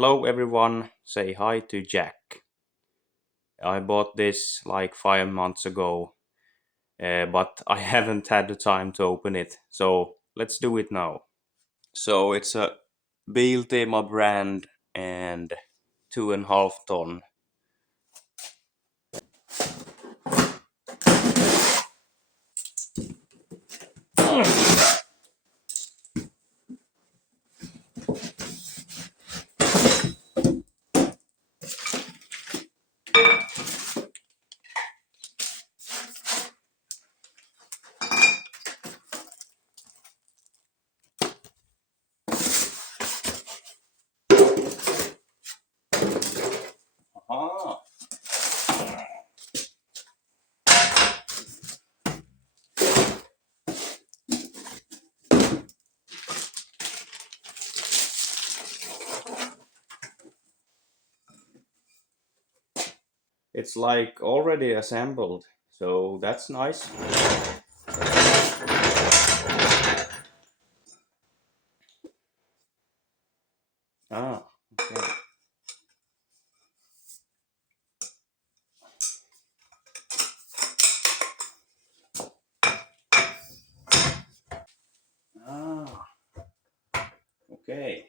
Hello everyone, say hi to Jack. I bought this like 5 months ago, but I haven't had the time to open it, so let's do it now. So it's a Biltema brand and 2.5 ton. Ah, it's like already assembled, so that's nice. Ah, okay. Ah, okay.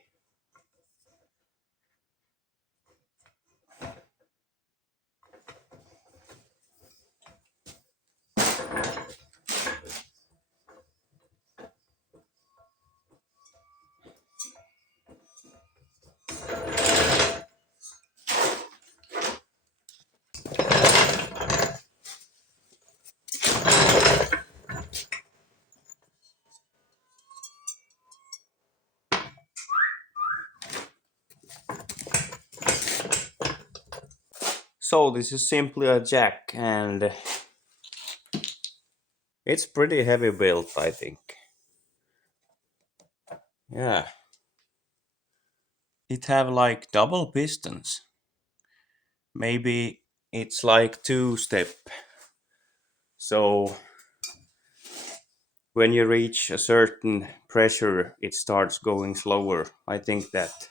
So this is simply a jack and it's pretty heavy built, I think. Yeah. It have like double pistons. Maybe it's like two-step. So when you reach a certain pressure, it starts going slower. I think that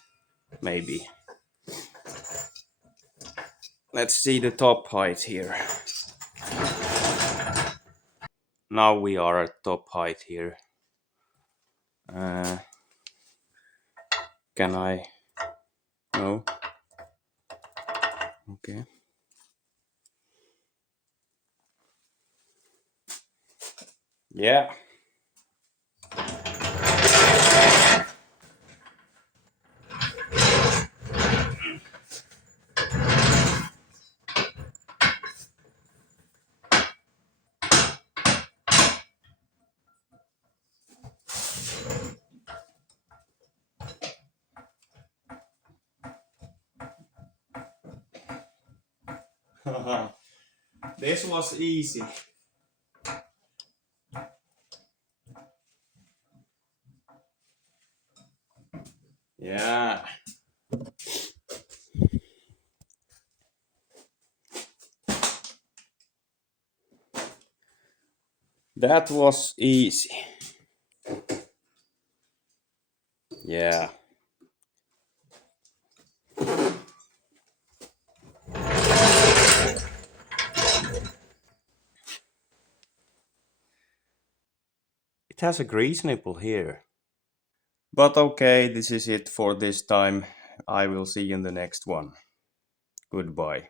maybe. Let's see the top height here. Now we are at top height here. Uh, can I? No. Okay. Yeah. This was easy. Yeah. That was easy. Yeah. It has a grease nipple here. But okay, this is it for this time. I will see you in the next one. Goodbye.